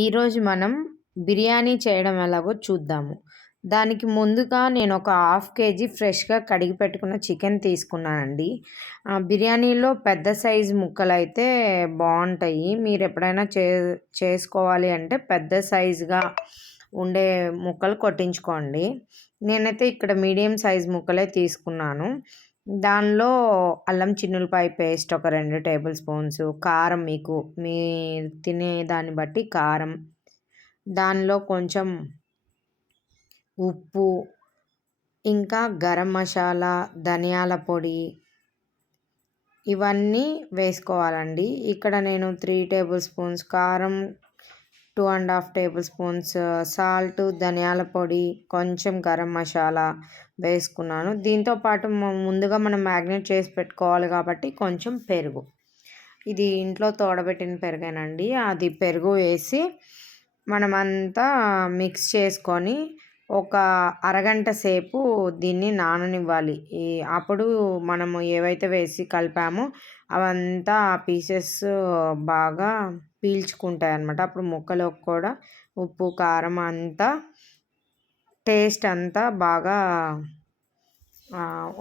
ఈరోజు మనం బిర్యానీ చేయడం ఎలాగో చూద్దాము. దానికి ముందుగా నేను ఒక హాఫ్ కేజీ ఫ్రెష్గా కడిగి పెట్టుకున్న చికెన్ తీసుకున్నానండి. బిర్యానీలో పెద్ద సైజు ముక్కలు అయితే బాగుంటాయి. మీరు ఎప్పుడైనా చే చేసుకోవాలి అంటే పెద్ద సైజుగా ఉండే ముక్కలు కొట్టించుకోండి. నేనైతే ఇక్కడ మీడియం సైజ్ ముక్కలే తీసుకున్నాను. దానిలో అల్లం చిన్నులపాయ పేస్ట్ ఒక రెండు టేబుల్ స్పూన్స్ కారం మీకు మీ తినే దాన్ని బట్టి కారం. దానిలో కొంచెం ఉప్పు ఇంకా గరం మసాలా ధనియాల పొడి ఇవన్నీ వేసుకోవాలండి. ఇక్కడ నేను త్రీ టేబుల్ స్పూన్స్ కారం two and half tablespoons salt ధనియాల పొడి కొంచెం గరం మసాలా వేసుకున్నాను. దీంతో పాటు ముందుగా మనం మ్యాగ్నేట్ చేసి పెట్టుకోవాలి కాబట్టి కొంచెం పెరుగు. ఇది ఇంట్లో తోడబెట్టిన పెరుగేనండి. అది పెరుగు వేసి మనమంతా మిక్స్ చేసుకొని ఒక అరగంట సేపు దీన్ని నాననివ్వాలి. ఈ అప్పుడు మనము ఏవైతే వేసి కలిపామో అవంతా పీసెస్ బాగా పీల్చుకుంటాయి అన్నమాట అప్పుడు ముక్కలోకి కూడా ఉప్పు కారం అంతా టేస్ట్ అంతా బాగా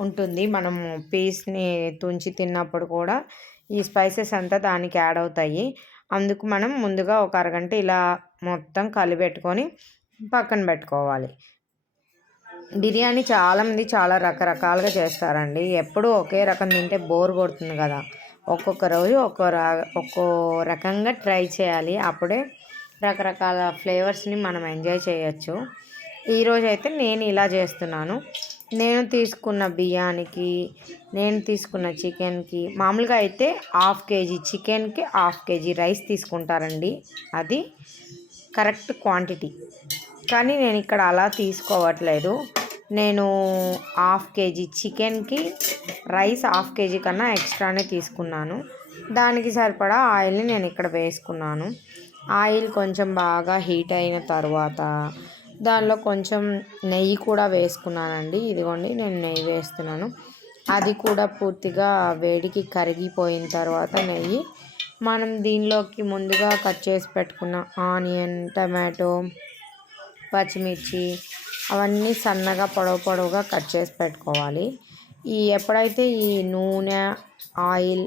ఉంటుంది. మనము పీస్ని తుంచి తిన్నప్పుడు కూడా ఈ స్పైసెస్ అంతా దానికి యాడ్ అవుతాయి. అందుకు మనం ముందుగా ఒక అరగంట ఇలా మొత్తం కలిపెట్టుకొని పక్కన పెట్టుకోవాలి. బిర్యానీ చాలామంది చాలా రకరకాలుగా చేస్తారండి. ఎప్పుడూ ఒకే రకం తింటే బోర్ కొడుతుంది కదా. ఒక్కొక్క రోజు ఒక్కో రా ఒక్కో రకంగా ట్రై చేయాలి. అప్పుడే రకరకాల ఫ్లేవర్స్ని మనం ఎంజాయ్ చేయొచ్చు. ఈరోజు అయితే నేను ఇలా చేస్తున్నాను. నేను తీసుకున్న బియ్యానికి నేను తీసుకున్న చికెన్కి మామూలుగా అయితే హాఫ్ కేజీ చికెన్కి హాఫ్ కేజీ రైస్ తీసుకుంటారండి. అది కరెక్ట్ క్వాంటిటీ. కానీ నేను ఇక్కడ అలా తీసుకోవట్లేదు. నేను హాఫ్ కేజీ చికెన్కి రైస్ హాఫ్ కేజీ కన్నా ఎక్స్ట్రానే తీసుకున్నాను. దానికి సరిపడా ఆయిల్ని నేను ఇక్కడ వేసుకున్నాను. ఆయిల్ కొంచెం బాగా హీట్ అయిన తర్వాత దానిలో కొంచెం నెయ్యి కూడా వేసుకున్నానండి. ఇదిగోండి నేను నెయ్యి వేస్తున్నాను. అది కూడా పూర్తిగా వేడికి కరిగిపోయిన తర్వాత నెయ్యి. మనం దీనిలోకి ముందుగా కట్ చేసి పెట్టుకున్న ఆనియన్ టమాటో పచ్చిమిర్చి అవన్నీ సన్నగా పొడవు పొడవుగా కట్ చేసి పెట్టుకోవాలి. ఈ ఎప్పుడైతే ఈ నూనె ఆయిల్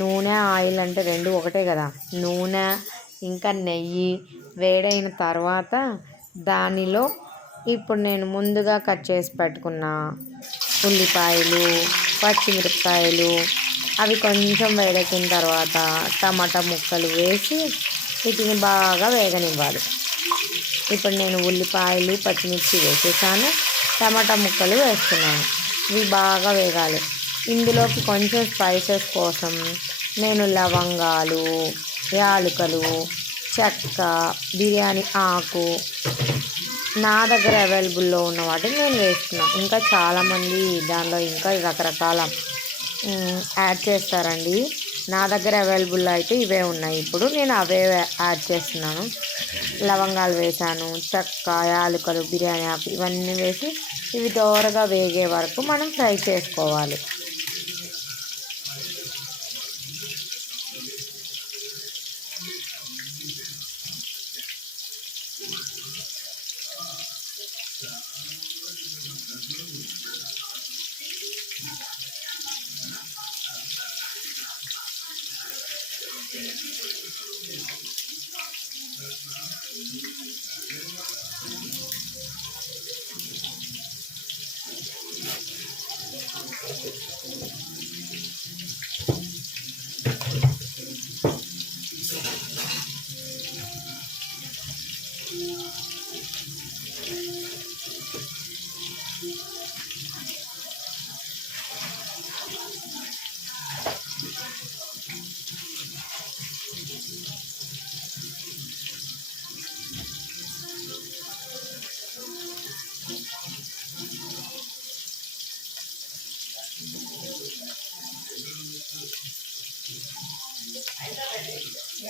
నూనె ఆయిల్ అంటే రెండు ఒకటే కదా. నూనె ఇంకా నెయ్యి వేడైన తర్వాత దానిలో ఇప్పుడు నేను ముందుగా కట్ చేసి పెట్టుకున్న ఉల్లిపాయలు పచ్చిమిరపకాయలు అవి కొంచెం వేడెక్కిన తర్వాత టమాటా ముక్కలు వేసి వీటిని బాగా వేగనివ్వాలి. ఇప్పుడు నేను ఉల్లిపాయలు పచ్చిమిర్చి వేసేసాను. టమాటా ముక్కలు వేస్తున్నాను. ఇవి బాగా వేగాలి. ఇందులోకి కొంచెం స్పైసెస్ కోసం నేను లవంగాలు యాలకులు చెక్క బిర్యానీ ఆకు నా దగ్గర అవైలబుల్లో ఉన్న వాటిని నేను వేస్తున్నాను ఇంకా చాలామంది దానిలో ఇంకా రకరకాల యాడ్ చేస్తారండి. నా దగ్గర అవైలబుల్ అయితే ఇవే ఉన్నాయి. ఇప్పుడు నేను అవే యాడ్ చేస్తున్నాను. లవంగాలు వేసాను చెక్క యాలకులు బిర్యానీ ఆకు ఇవన్నీ వేసి ఇవి దోరగా వేగే వరకు మనం ఫ్రై చేసుకోవాలి.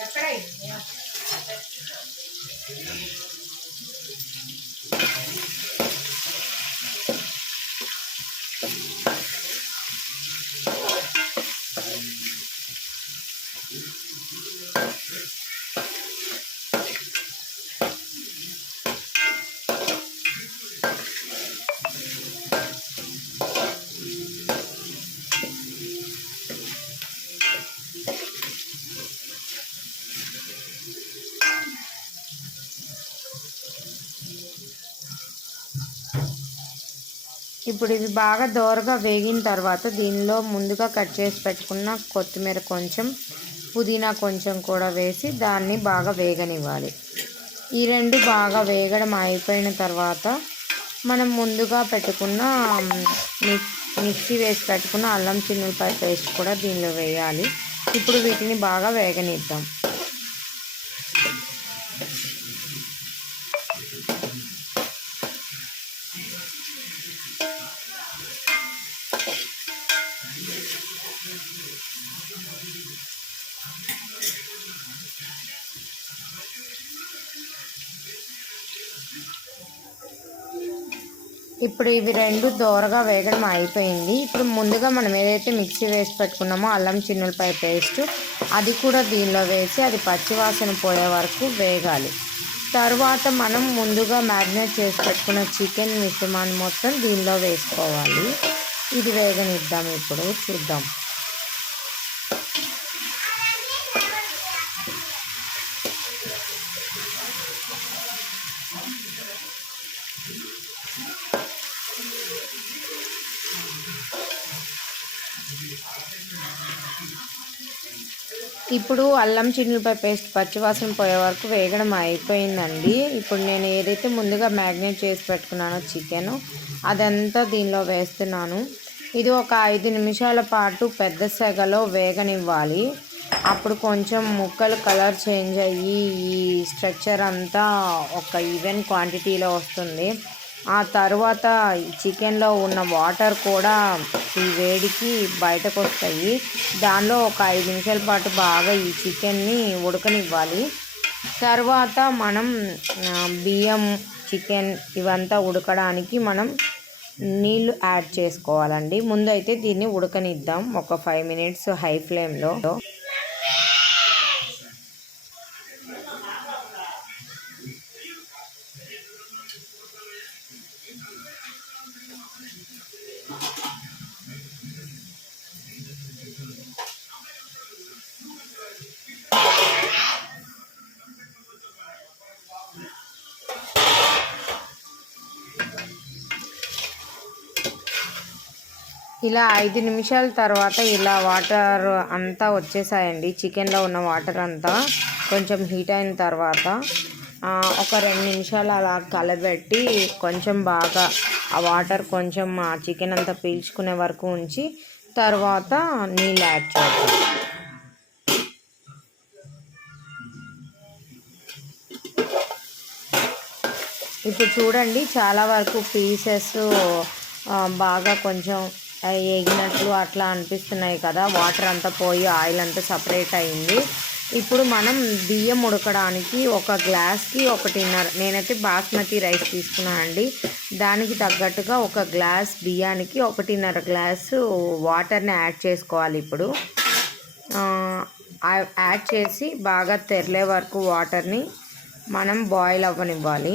ఎక్కడ ఇప్పుడు ఇవి బాగా దోరగా వేగిన తర్వాత దీనిలో ముందుగా కట్ చేసి పెట్టుకున్న కొత్తిమీర కొంచెం పుదీనా కొంచెం కూడా వేసి దాన్ని బాగా వేగనివ్వాలి. ఈ రెండు బాగా వేగడం అయిపోయిన తర్వాత మనం ముందుగా పెట్టుకున్న మిక్సీ వేసి పెట్టుకున్న అల్లం చిన్నులపాయ పేస్ట్ కూడా దీనిలో వేయాలి. ఇప్పుడు వీటిని బాగా వేగనిద్దాం. ఇప్పుడు ఇవి రెండు దోరగా వేగడం అయిపోయింది. ఇప్పుడు ముందుగా మనం ఏదైతే మిక్సీ వేసి పెట్టుకున్నామో అల్లం చిన్నులపై పేస్ట్ అది కూడా దీనిలో వేసి అది పచ్చివాసన పోయే వరకు వేగాలి. తర్వాత మనం ముందుగా మ్యారినేట్ చేసి పెట్టుకున్న చికెన్ మిశ్రమాన్ని మొత్తం దీనిలో వేసుకోవాలి. ఇది వేగనిద్దాం ఇప్పుడు. చూద్దాం. ఇప్పుడు అల్లం చిన్నులపై పేస్ట్ పచ్చివాసన పోయే వరకు వేగడం అయిపోయిందండి. ఇప్పుడు నేను ఏదైతే ముందుగా మ్యాగ్నేట్ చేసి పెట్టుకున్నానో చికెన్ అదంతా దీనిలో వేస్తున్నాను. ఇది ఒక ఐదు నిమిషాల పాటు పెద్ద సెగలో వేగనివ్వాలి. అప్పుడు కొంచెం ముక్కలు కలర్ చేంజ్ అయ్యి ఈ స్ట్రక్చర్ అంతా ఒక ఈవెన్ క్వాంటిటీలో వస్తుంది. ఆ తర్వాత చికెన్లో ఉన్న వాటర్ కూడా ఈ వేడికి బయటకు వస్తాయి దానిలో ఒక ఐదు నిమిషాల పాటు బాగా ఈ చికెన్ని ఉడకనివ్వాలి. తర్వాత మనం బియ్యం చికెన్ ఇవంతా ఉడకడానికి మనం నీళ్ళు యాడ్ చేసుకోవాలండి. ముందైతే దీన్ని ఉడకనిద్దాం. ఒక ఫైవ్ మినిట్స్ హై ఫ్లేమ్లో. ఇలా ఐదు నిమిషాల తర్వాత ఇలా వాటర్ అంతా వచ్చేసాయండి. చికెన్లో ఉన్న వాటర్ అంతా కొంచెం హీట్ అయిన తర్వాత ఒక రెండు నిమిషాలు అలా కలబెట్టి కొంచెం బాగా ఆ వాటర్ కొంచెం ఆ చికెన్ అంతా పీల్చుకునే వరకు ఉంచి తర్వాత నీళ్ళు యాడ్ చేద్దాం. ఇప్పుడు చూడండి చాలా వరకు పీసెస్ బాగా కొంచెం వేగినట్లు అట్లా అనిపిస్తున్నాయి కదా. వాటర్ అంతా పోయి ఆయిల్ అంతా సపరేట్ అయింది. ఇప్పుడు మనం బియ్యం ఉడకడానికి ఒక గ్లాస్కి ఒకటిన్నర నేనైతే బాస్మతి రైస్ తీసుకున్నాను అండి. దానికి తగ్గట్టుగా ఒక గ్లాస్ బియ్యానికి ఒకటిన్నర గ్లాసు వాటర్ని యాడ్ చేసుకోవాలి ఇప్పుడు. యాడ్ చేసి బాగా తెరలే వరకు వాటర్ని మనం బాయిల్ అవ్వనివ్వాలి.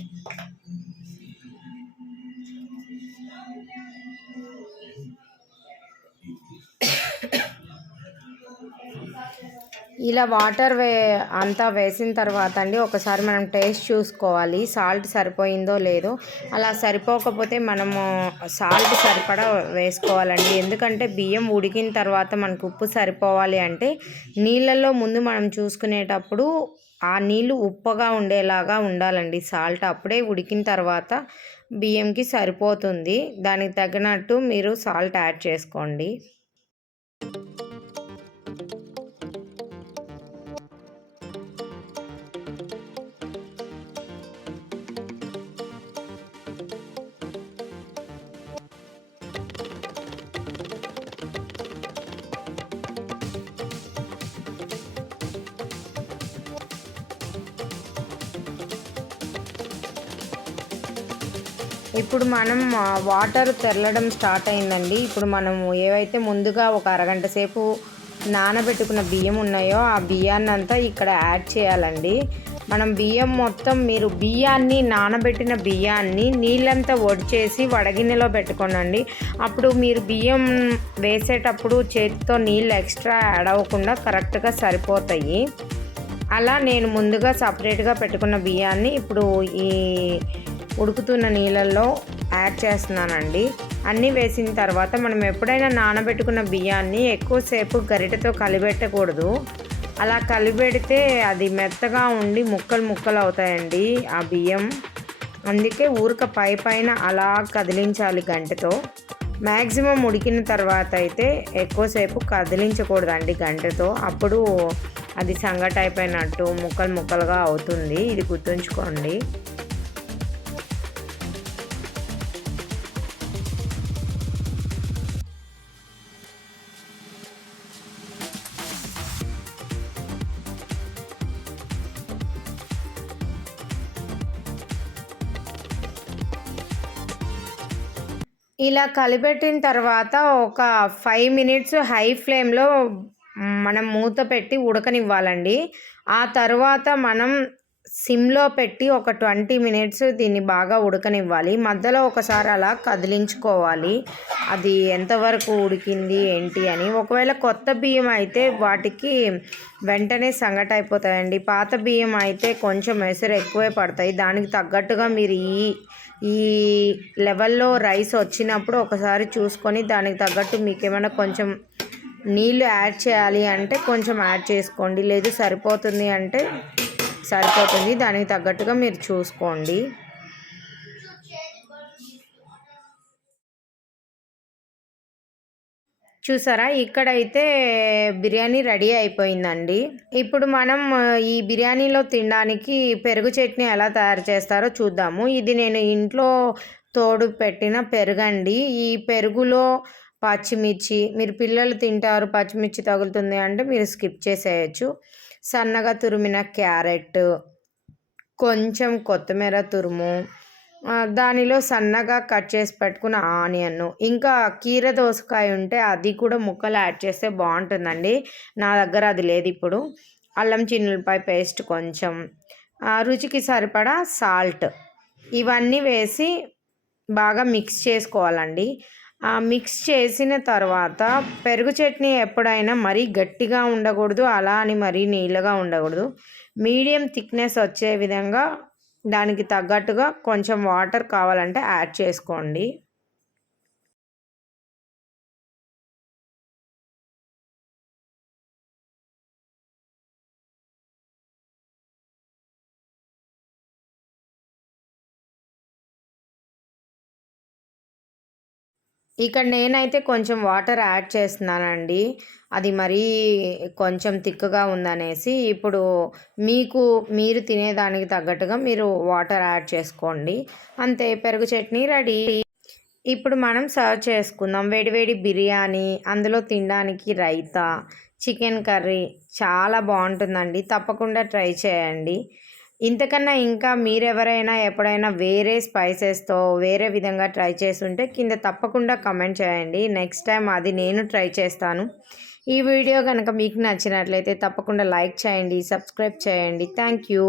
ఇలా వాటర్ వే అంతా వేసిన తర్వాత అండి ఒకసారి మనం టేస్ట్ చూసుకోవాలి. సాల్ట్ సరిపోయిందో లేదో. అలా సరిపోకపోతే మనము సాల్ట్ సరిపడా వేసుకోవాలండి. ఎందుకంటే బియ్యం ఉడికిన తర్వాత మనకు ఉప్పు సరిపోవాలి అంటే నీళ్ళల్లో ముందు మనం చూసుకునేటప్పుడు ఆ నీళ్ళు ఉప్పగా ఉండేలాగా ఉండాలండి. సాల్ట్ అప్పుడే ఉడికిన తర్వాత బియ్యంకి సరిపోతుంది. దానికి తగినట్టు మీరు సాల్ట్ యాడ్ చేసుకోండి. ఇప్పుడు మనం వాటర్ తెరలడం స్టార్ట్ అయిందండి. ఇప్పుడు మనము ఏవైతే ముందుగా ఒక అరగంట సేపు నానబెట్టుకున్న బియ్యం ఉన్నాయో ఆ బియ్యాన్ని అంతా ఇక్కడ యాడ్ చేయాలండి. మనం బియ్యం మొత్తం మీరు బియ్యాన్ని నానబెట్టిన బియ్యాన్ని నీళ్ళంతా వడిచేసి వడగిన్నెలో పెట్టుకోనండి. అప్పుడు మీరు బియ్యం వేసేటప్పుడు చేతితో నీళ్ళు ఎక్స్ట్రా యాడ్ అవ్వకుండా కరెక్ట్గా సరిపోతాయి. అలా నేను ముందుగా సపరేట్గా పెట్టుకున్న బియ్యాన్ని ఇప్పుడు ఈ ఉడుకుతున్న నీళ్ళల్లో యాడ్ చేస్తున్నానండి. అన్నీ వేసిన తర్వాత మనం ఎప్పుడైనా నానబెట్టుకున్న బియ్యాన్ని ఎక్కువసేపు గరిటెతో కలిపెట్టకూడదు. అలా కలిపెడితే అది మెత్తగా ఉండి ముక్కలు ముక్కలు అవుతాయండి ఆ బియ్యం. అందుకే ఊరక పై పైన అలా కదిలించాలి గంటతో. మ్యాక్సిమం ఉడికిన తర్వాత అయితే ఎక్కువసేపు కదిలించకూడదండి గంటతో. అప్పుడు అది సంగటి అయిపోయినట్టు ముక్కలు ముక్కలుగా అవుతుంది. ఇది గుర్తుంచుకోండి. ఇలా కలిపెట్టిన తర్వాత ఒక ఫైవ్ మినిట్స్ హై ఫ్లేమ్లో మనం మూత పెట్టి ఉడకనివ్వాలండి. ఆ తర్వాత మనం సిమ్లో పెట్టి ఒక ట్వంటీ మినిట్స్ దీన్ని బాగా ఉడకనివ్వాలి. మధ్యలో ఒకసారి అలా కదిలించుకోవాలి. అది ఎంతవరకు ఉడికింది ఏంటి అని. ఒకవేళ కొత్త బియ్యం అయితే వాటికి వెంటనే సంగట అయిపోతాయండి. పాత బియ్యం అయితే కొంచెం ఎసరు ఎక్కువే పడతాయి. దానికి తగ్గట్టుగా మీరు ఈ ఈ లెవెల్లో రైస్ వచ్చినప్పుడు ఒకసారి చూసుకొని దానికి తగ్గట్టు మీకు ఏమైనా కొంచెం నీళ్ళు యాడ్ చేయాలి అంటే కొంచెం యాడ్ చేసుకోండి. లేదు సరిపోతుంది అంటే సరిపోతుంది. దానికి తగ్గట్టుగా మీరు చూసుకోండి. చూసారా? ఇక్కడైతే బిర్యానీ రెడీ అయిపోయిందండి. ఇప్పుడు మనం ఈ బిర్యానీలో తినడానికి పెరుగు చట్నీ ఎలా తయారు చేస్తారో చూద్దాము. ఇది నేను ఇంట్లో తోడు పెట్టిన పెరుగండి. ఈ పెరుగులో పచ్చిమిర్చి మీరు పిల్లలు తింటారు పచ్చిమిర్చి తగులుతుంది అంటే మీరు స్కిప్ చేసేయచ్చు. సన్నగా తురిమిన క్యారెట్ కొంచెం కొత్తిమీర తురుము దానిలో సన్నగా కట్ చేసి పెట్టుకున్న ఆనియన్. ఇంకా కీర దోసకాయ ఉంటే అది కూడా ముక్కలు యాడ్ చేస్తే బాగుంటుందండి. నా దగ్గర అది లేదు ఇప్పుడు. అల్లం చిన్నులపై పేస్ట్ కొంచెం. రుచికి సరిపడా సాల్ట్. ఇవన్నీ వేసి బాగా మిక్స్ చేసుకోవాలండి. మిక్స్ చేసిన తర్వాత పెరుగు చట్నీ ఎప్పుడైనా మరీ గట్టిగా ఉండకూడదు అలా అని మరీ నీళ్ళగా ఉండకూడదు. మీడియం థిక్నెస్ వచ్చే విధంగా దానికి తగ్గట్టుగా కొంచెం వాటర్ కావాలంటే యాడ్ చేసుకోండి. ఇక్కడ నేనైతే కొంచెం వాటర్ యాడ్ చేస్తున్నానండి. అది మరీ కొంచెం తిక్కుగా ఉందనేసి ఇప్పుడు మీకు మీరు తినేదానికి తగ్గట్టుగా మీరు వాటర్ యాడ్ చేసుకోండి. అంతే పెరుగు చట్నీ రెడీ. ఇప్పుడు మనం సర్వ్ చేసుకుందాం. వేడివేడి బిర్యానీ అందులో తినడానికి రైతా చికెన్ కర్రీ చాలా బాగుంటుందండి. తప్పకుండా ట్రై చేయండి. ఇంతకన్నా ఇంకా మీరెవరైనా ఎప్పుడైనా వేరే స్పైసెస్తో వేరే విధంగా ట్రై చేస్తుంటే కింద తప్పకుండా కమెంట్ చేయండి. నెక్స్ట్ టైం అది నేను ట్రై చేస్తాను. ఈ వీడియో కనుక మీకు నచ్చినట్లయితే తప్పకుండా లైక్ చేయండి సబ్స్క్రైబ్ చేయండి. Thank you.